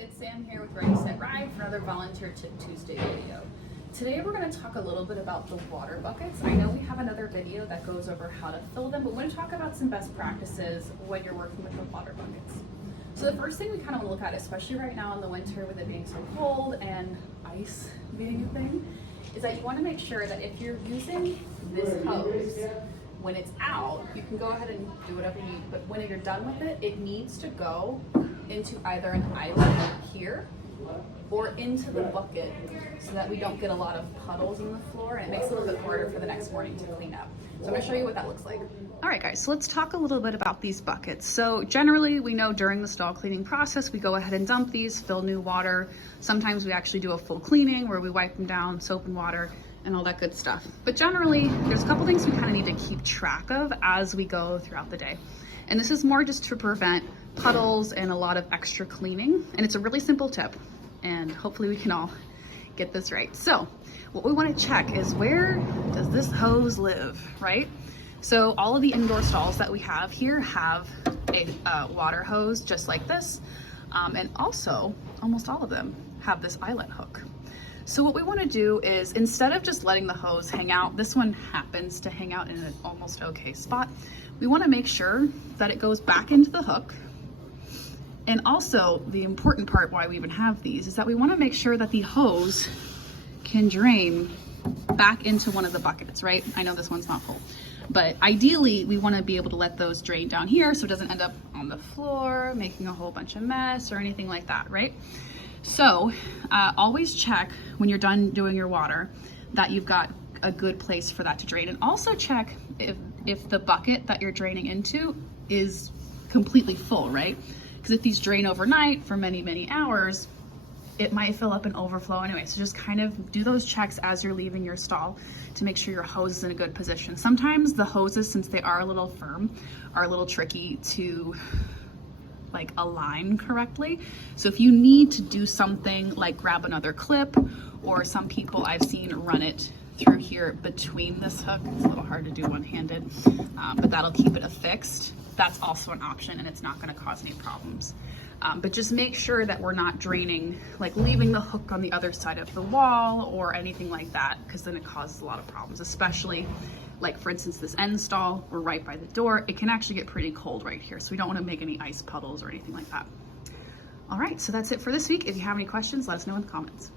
it's Sam here with Ready Set Ride for another Volunteer Tip Tuesday video. Today we're going to talk a little bit about the water buckets. I know we have another video that goes over how to fill them, but we're going to talk about some best practices when you're working with the water buckets. So the first thing we kind of want to look at, especially right now in the winter with it being so cold and ice being a thing, is that you want to make sure that if you're using this hose, when it's out, you can go ahead and do whatever you need, but when you're done with it, it needs to go into either an eyelet here or into the bucket so that we don't get a lot of puddles in the floor, and it makes it a little bit harder for the next morning to clean up. So I'm gonna show you what that looks like. All right, guys, so let's talk a little bit about these buckets. So generally, we know during the stall cleaning process, we go ahead and dump these, fill new water. Sometimes we actually do a full cleaning where we wipe them down, soap and water, and all that good stuff. But generally, there's a couple things we kind of need to keep track of as we go throughout the day. And this is more just to prevent puddles and a lot of extra cleaning. And it's a really simple tip, and hopefully we can all get this right. So what we want to check is, where does this hose live, right? So all of the indoor stalls that we have here have a water hose just like this. And also almost all of them have this eyelet hook. So what we want to do is, instead of just letting the hose hang out, this one happens to hang out in an almost okay spot, we want to make sure that it goes back into the hook. And also, the important part why we even have these is that we want to make sure that the hose can drain back into one of the buckets, right? I know this one's not full, but ideally we want to be able to let those drain down here so it doesn't end up on the floor making a whole bunch of mess or anything like that, right? So always check when you're done doing your water that you've got a good place for that to drain, and also check if the bucket that you're draining into is completely full, right? Because if these drain overnight for many, many hours, it might fill up and overflow anyway. So just kind of do those checks as you're leaving your stall to make sure your hose is in a good position. Sometimes the hoses, since they are a little firm, are a little tricky to like align correctly. So if you need to do something like grab another clip, or some people I've seen run it through here between this hook, it's a little hard to do one-handed, but that'll keep it affixed. That's also an option, and it's not going to cause any problems. But just make sure that we're not draining, like leaving the hook on the other side of the wall or anything like that, because then it causes a lot of problems, especially like, for instance, this end stall, we're right by the door. It can actually get pretty cold right here, so we don't want to make any ice puddles or anything like that. All right, so that's it for this week. If you have any questions, let us know in the comments.